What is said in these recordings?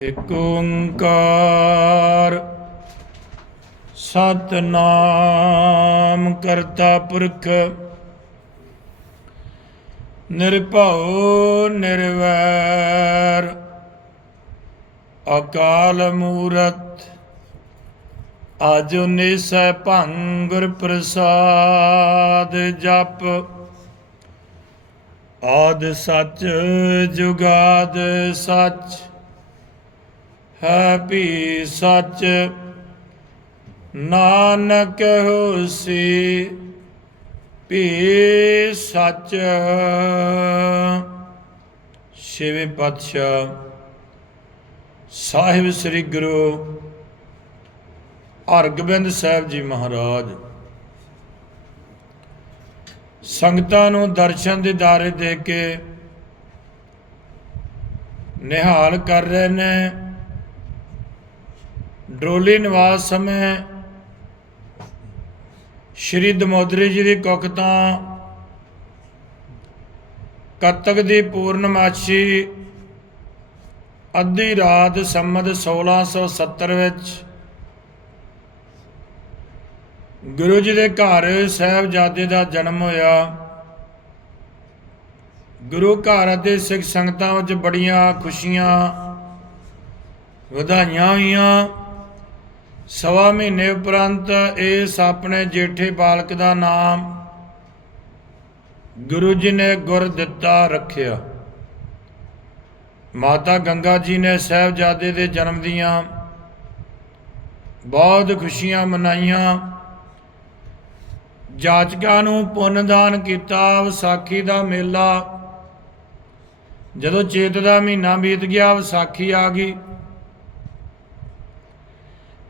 ਏਕ ਓੰਕਾਰ ਸਤਨਾਮ ਕਰਤਾ ਪੁਰਖ, ਨਿਰਭਉ ਨਿਰਵੈਰ, ਅਕਾਲ ਮੂਰਤ ਆਜੁਨੇ ਸੈ ਭੰਗੁਰ ਪ੍ਰਸਾਦ ਜਪ, ਆਦ ਸਚ ਜੁਗਾਦ ਸਚ। ਹੈ ਭੀ ਸੱਚ। ਨਾਨਕ ਹੋਸੀ ਭੀ ਸੱਚ। ਛੇਵੇਂ ਪਾਤਸ਼ਾਹ ਸਾਹਿਬ ਸ੍ਰੀ ਗੁਰੂ ਹਰਗੋਬਿੰਦ ਸਾਹਿਬ ਜੀ ਮਹਾਰਾਜ ਸੰਗਤਾਂ ਨੂੰ ਦਰਸ਼ਨ ਦੇ ਦਾਰੇ ਦੇ ਕੇ ਨਿਹਾਲ ਕਰ ਰਹੇ ਨੇ। ਡਰੋਲੀ ਨਿਵਾਸ ਸਮੇਂ ਸ਼੍ਰੀ ਦਮੋਦਰੀ ਜੀ ਦੀ ਕੁੱਖ ਤੋਂ ਕੱਤਕ ਦੀ ਪੂਰਨਮਾਸ਼ੀ ਅੱਧੀ ਰਾਤ ਸੰਮਤ 1670 ਵਿੱਚ ਗੁਰੂ ਜੀ ਦੇ ਘਰ ਸਾਹਿਬਜ਼ਾਦੇ ਦਾ ਜਨਮ ਹੋਇਆ। ਗੁਰੂ ਘਰ ਅਤੇ ਸਿੱਖ ਸੰਗਤਾਂ ਵਿੱਚ ਬੜੀਆਂ ਖੁਸ਼ੀਆਂ ਵਧਾਈਆਂ ਹੋਈਆਂ। ਸਵਾ ਮਹੀਨੇ ਉਪਰੰਤ ਇਸ ਆਪਣੇ ਜੇਠੇ ਬਾਲਕ ਦਾ ਨਾਮ ਗੁਰੂ ਜੀ ਨੇ ਗੁਰ ਦਿੱਤਾ ਰੱਖਿਆ। ਮਾਤਾ ਗੰਗਾ ਜੀ ਨੇ ਸਾਹਿਬਜ਼ਾਦੇ ਦੇ ਜਨਮ ਦੀਆਂ ਬਹੁਤ ਖੁਸ਼ੀਆਂ ਮਨਾਈਆਂ। ਜਾਚਕਾਂ ਨੂੰ ਪੁੰਨ ਦਾਨ ਕੀਤਾ, ਵਿਸਾਖੀ ਦਾ ਮੇਲਾ। ਜਦੋਂ ਚੇਤ ਦਾ ਮਹੀਨਾ ਬੀਤ ਗਿਆ, ਵਿਸਾਖੀ ਆ ਗਈ।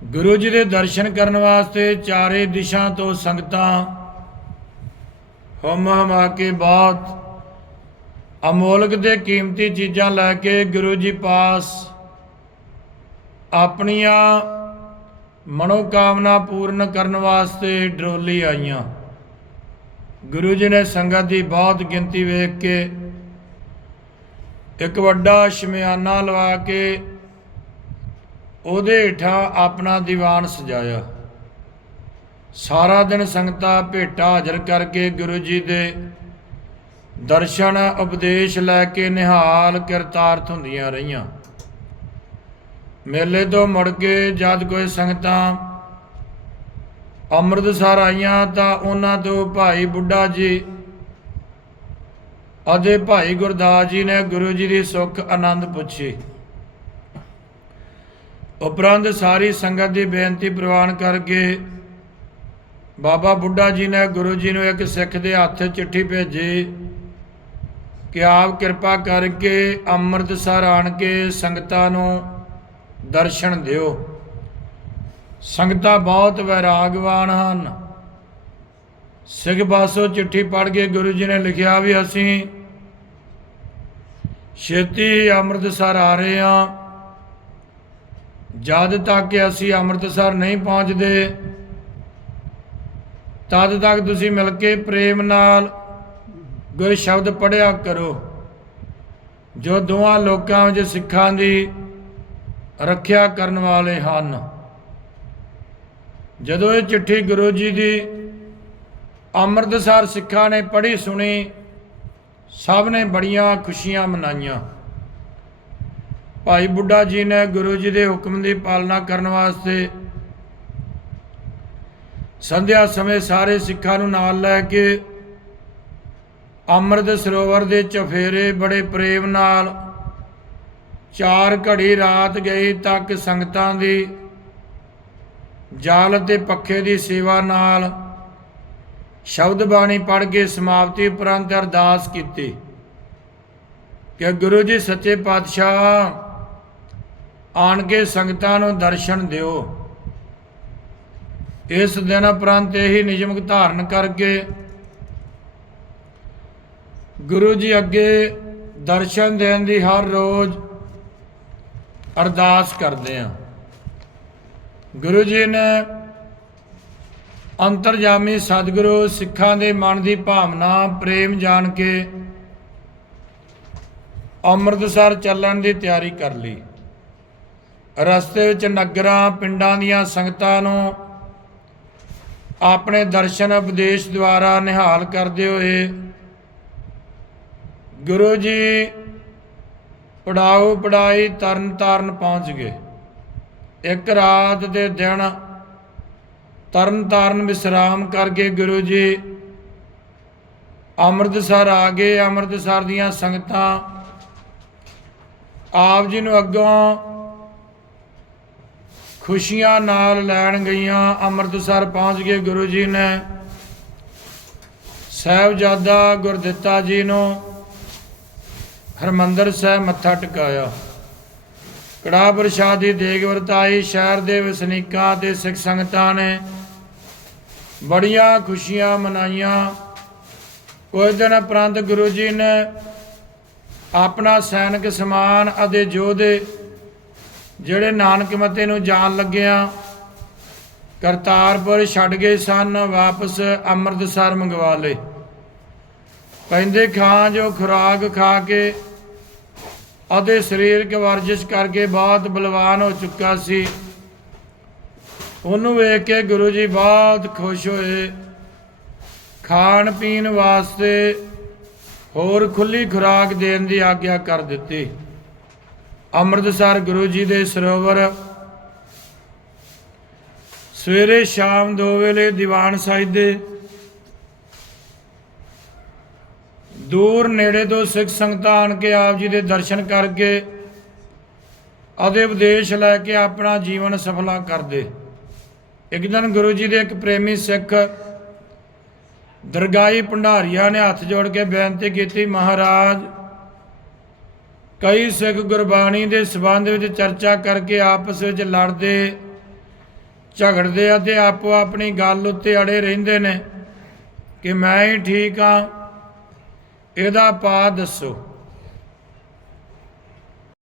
ਗੁਰੂ ਜੀ ਦੇ ਦਰਸ਼ਨ ਕਰਨ ਵਾਸਤੇ ਚਾਰੇ ਦਿਸ਼ਾ ਤੋਂ ਸੰਗਤਾਂ ਹਮ ਹਮਾ ਕੇ ਬਹੁਤ ਅਮੋਲਕ ਦੇ ਕੀਮਤੀ ਚੀਜ਼ਾਂ ਲੈ ਕੇ ਗੁਰੂ ਜੀ ਪਾਸ ਆਪਣੀਆਂ ਮਨੋਕਾਮਨਾ ਪੂਰਨ ਕਰਨ ਵਾਸਤੇ ਡਰੋਲੀ ਆਈਆਂ। ਗੁਰੂ ਜੀ ਨੇ ਸੰਗਤ ਦੀ ਬਹੁਤ ਗਿਣਤੀ ਵੇਖ ਕੇ ਇੱਕ ਵੱਡਾ ਸ਼ਮਿਆਨਾ ਲਵਾ ਕੇ ਉਹਦੇ ਹੇਠਾਂ ਆਪਣਾ ਦੀਵਾਨ ਸਜਾਇਆ। ਸਾਰਾ ਦਿਨ ਸੰਗਤਾਂ ਭੇਟਾ ਹਾਜ਼ਰ ਕਰਕੇ ਗੁਰੂ ਜੀ ਦੇ ਦਰਸ਼ਨ ਉਪਦੇਸ਼ ਲੈ ਕੇ ਨਿਹਾਲ ਕਿਰਤਾਰਥ ਹੁੰਦੀਆਂ ਰਹੀਆਂ। ਮੇਲੇ ਤੋਂ ਮੁੜ ਕੇ ਜਦ ਕੋਈ ਸੰਗਤਾਂ ਅੰਮ੍ਰਿਤਸਰ ਆਈਆਂ ਤਾਂ ਉਹਨਾਂ ਤੋਂ ਭਾਈ ਬੁੱਢਾ ਜੀ ਅਤੇ ਭਾਈ ਗੁਰਦਾਸ ਜੀ ਨੇ ਗੁਰੂ ਜੀ ਦੀ ਸੁੱਖ ਆਨੰਦ ਪੁੱਛੀ। ਉਪਰੰਤ ਸਾਰੀ ਸੰਗਤ ਦੀ ਬੇਨਤੀ ਪ੍ਰਵਾਨ ਕਰਕੇ ਬਾਬਾ ਬੁੱਢਾ ਜੀ ਨੇ ਗੁਰੂ ਜੀ ਨੂੰ ਇੱਕ ਸਿੱਖ ਦੇ ਹੱਥ ਚਿੱਠੀ ਭੇਜੀ ਕਿ ਆਪ ਕਿਰਪਾ ਕਰਕੇ ਅੰਮ੍ਰਿਤਸਰ ਆਣ ਕੇ ਸੰਗਤਾਂ ਨੂੰ ਦਰਸ਼ਨ ਦਿਓ। ਸੰਗਤਾਂ ਬਹੁਤ ਵੈਰਾਗਵਾਨ ਹਨ। ਸਿੱਖ ਬਾਸੋ ਚਿੱਠੀ ਪੜ੍ਹ ਕੇ ਗੁਰੂ ਜੀ ਨੇ ਲਿਖਿਆ ਵੀ ਅਸੀਂ ਛੇਤੀ ਹੀ ਅੰਮ੍ਰਿਤਸਰ ਆ ਰਹੇ ਹਾਂ। ਜਦ ਤੱਕ ਅਸੀਂ ਅੰਮ੍ਰਿਤਸਰ ਨਹੀਂ ਪਹੁੰਚਦੇ, ਤਦ ਤੱਕ ਤੁਸੀਂ ਮਿਲ ਕੇ ਪ੍ਰੇਮ ਨਾਲ ਗੁਰ ਸ਼ਬਦ ਪੜਿਆ ਕਰੋ। ਜੋ ਦੋਹਾਂ ਲੋਕਾਂ ਵਿੱਚ ਸਿੱਖਾਂ ਦੀ ਰੱਖਿਆ ਕਰਨ ਵਾਲੇ ਹਨ। ਜਦੋਂ ਇਹ ਚਿੱਠੀ ਗੁਰੂ ਜੀ ਦੀ ਅੰਮ੍ਰਿਤਸਰ ਸਿੱਖਾਂ ਨੇ ਪੜ੍ਹੀ ਸੁਣੀ, ਸਭ ਨੇ ਬੜੀਆਂ ਖੁਸ਼ੀਆਂ ਮਨਾਈਆਂ। ਭਾਈ ਬੁੱਢਾ ਜੀ ਨੇ ਗੁਰੂ ਜੀ ਦੇ ਹੁਕਮ ਦੀ ਪਾਲਣਾ ਕਰਨ ਵਾਸਤੇ ਸੰਧਿਆ ਸਮੇਂ ਸਾਰੇ ਸਿੱਖਾਂ ਨੂੰ ਨਾਲ ਲੈ ਕੇ ਅੰਮ੍ਰਿਤ ਸਰੋਵਰ ਦੇ ਚਫੇਰੇ ਬੜੇ ਪ੍ਰੇਮ ਨਾਲ ਚਾਰ ਘੜੀ ਰਾਤ ਗਈ ਤੱਕ ਸੰਗਤਾਂ ਦੀ ਜਾਲ ਅਤੇ ਪੱਖੇ ਦੀ ਸੇਵਾ ਨਾਲ ਸ਼ਬਦ ਬਾਣੀ ਪੜ੍ਹ ਕੇ ਸਮਾਪਤੀ ਉਪਰੰਤ ਅਰਦਾਸ ਕੀਤੀ ਕਿ ਗੁਰੂ ਜੀ ਸੱਚੇ ਪਾਤਸ਼ਾਹ ਆਣ ਕੇ ਸੰਗਤਾਂ ਨੂੰ ਦਰਸ਼ਨ ਦਿਓ। ਇਸ ਦਿਨ ਉਪਰੰਤ ਇਹੀ ਨਿਯਮ ਧਾਰਨ ਕਰਕੇ ਗੁਰੂ ਜੀ ਅੱਗੇ ਦਰਸ਼ਨ ਦੇਣ ਦੀ ਹਰ ਰੋਜ਼ ਅਰਦਾਸ ਕਰਦੇ ਆ ਗੁਰੂ ਜੀ ਨੇ ਅੰਤਰਜਾਮੀ ਸਤਿਗੁਰੂ ਸਿੱਖਾਂ ਦੇ ਮਨ ਦੀ ਭਾਵਨਾ, ਪ੍ਰੇਮ ਜਾਣ ਕੇ ਅੰਮ੍ਰਿਤਸਰ ਚੱਲਣ ਦੀ ਤਿਆਰੀ ਕਰ ਲਈ। ਰਸਤੇ ਵਿੱਚ ਨਗਰਾਂ, ਪਿੰਡਾਂ ਦੀਆਂ ਸੰਗਤਾਂ ਨੂੰ ਆਪਣੇ ਦਰਸ਼ਨ ਉਪਦੇਸ਼ ਦੁਆਰਾ ਨਿਹਾਲ ਕਰਦੇ ਹੋਏ ਗੁਰੂ ਜੀ ਪੜਾਉ ਪੜਾਈ ਤਰਨ ਤਾਰਨ ਪਹੁੰਚ ਗਏ। ਇੱਕ ਰਾਤ ਦੇ ਦਿਨ ਤਰਨ ਤਾਰਨ ਵਿਸਰਾਮ ਕਰਕੇ ਗੁਰੂ ਜੀ। ਅੰਮ੍ਰਿਤਸਰ ਆ ਗਏ। ਅੰਮ੍ਰਿਤਸਰ ਦੀਆਂ ਸੰਗਤਾਂ ਆਪ ਜੀ ਨੂੰ ਅੱਗੋਂ ਖੁਸ਼ੀਆਂ ਨਾਲ ਲੈਣ ਗਈਆਂ ਅੰਮ੍ਰਿਤਸਰ ਪਹੁੰਚ ਕੇ ਗੁਰੂ ਜੀ ਨੇ। ਸਾਹਿਬਜ਼ਾਦਾ ਗੁਰਦਿੱਤਾ ਜੀ ਨੂੰ ਹਰਮੰਦਰ ਸਾਹਿਬ ਮੱਥਾ ਟਿਕਾਇਆ। ਕੜਾ ਪ੍ਰਸ਼ਾਦ ਦੀ ਦੇਗ ਵਰਤਾਈ ਸ਼ਹਿਰ ਦੇ ਵਸਨੀਕਾਂ ਤੇ ਸਿੱਖ ਸੰਗਤਾਂ ਨੇ। ਬੜੀਆਂ ਖੁਸ਼ੀਆਂ ਮਨਾਈਆਂ। ਕੁਝ ਦਿਨ ਉਪਰੰਤ ਗੁਰੂ ਜੀ ਨੇ ਆਪਣਾ ਸੈਨਿਕ ਸਮਾਨ ਅਤੇ ਯੋਧੇ ਜਿਹੜੇ ਨਾਨਕ ਮਤੇ ਨੂੰ ਜਾਣ ਲੱਗਿਆ, ਕਰਤਾਰਪੁਰ ਛੱਡ ਗਏ ਸਨ, ਵਾਪਸ ਅੰਮ੍ਰਿਤਸਰ ਮੰਗਵਾ ਲਏ। ਕਹਿੰਦੇ ਖਾਂ ਜੋ ਖੁਰਾਕ ਖਾ ਕੇ ਅਤੇ ਸਰੀਰਕ ਵਰਜਿਸ਼ ਕਰਕੇ ਬਹੁਤ ਬਲਵਾਨ ਹੋ ਚੁੱਕਾ ਸੀ। ਉਹਨੂੰ ਵੇਖ ਕੇ ਗੁਰੂ ਜੀ ਬਹੁਤ ਖੁਸ਼ ਹੋਏ। ਖਾਣ ਪੀਣ ਵਾਸਤੇ ਹੋਰ ਖੁੱਲੀ ਖੁਰਾਕ ਦੇਣ ਦੀ ਆਗਿਆ ਕਰ ਦਿੱਤੀ। ਅੰਮ੍ਰਿਤਸਰ ਗੁਰੂ ਜੀ ਦੇ ਸਰੋਵਰ। ਸਵੇਰੇ ਸ਼ਾਮ ਦੋ ਵੇਲੇ ਦੀਵਾਨ ਸਾਹਿਬ ਦੇ। ਦੂਰ ਨੇੜੇ ਤੋਂ ਸਿੱਖ ਸੰਗਤਾਂ ਆਣ ਕੇ ਆਪ ਜੀ ਦੇ ਦਰਸ਼ਨ ਕਰਕੇ ਅਤੇ ਉਪਦੇਸ਼ ਲੈ ਕੇ ਆਪਣਾ ਜੀਵਨ ਸਫਲਾ ਕਰਦੇ। ਇੱਕ ਦਿਨ ਗੁਰੂ ਜੀ ਦੇ ਇੱਕ ਪ੍ਰੇਮੀ ਸਿੱਖ ਦਰਗਾਹੀ ਭੰਡਾਰੀਆ ਨੇ ਹੱਥ ਜੋੜ ਕੇ ਬੇਨਤੀ ਕੀਤੀ, ਮਹਾਰਾਜ ਕਈ ਸਿੱਖ ਗੁਰਬਾਣੀ ਦੇ ਸਬੰਧ ਵਿੱਚ ਚਰਚਾ ਕਰਕੇ ਆਪਸ ਵਿੱਚ ਲੜਦੇ, ਝਗੜਦੇ ਅਤੇ ਆਪੋ ਆਪਣੀ ਗੱਲ ਉੱਤੇ ਅੜੇ ਰਹਿੰਦੇ ਨੇ ਕਿ ਮੈਂ ਹੀ ਠੀਕ ਹਾਂ, ਇਹਦਾ ਪਾ ਦੱਸੋ।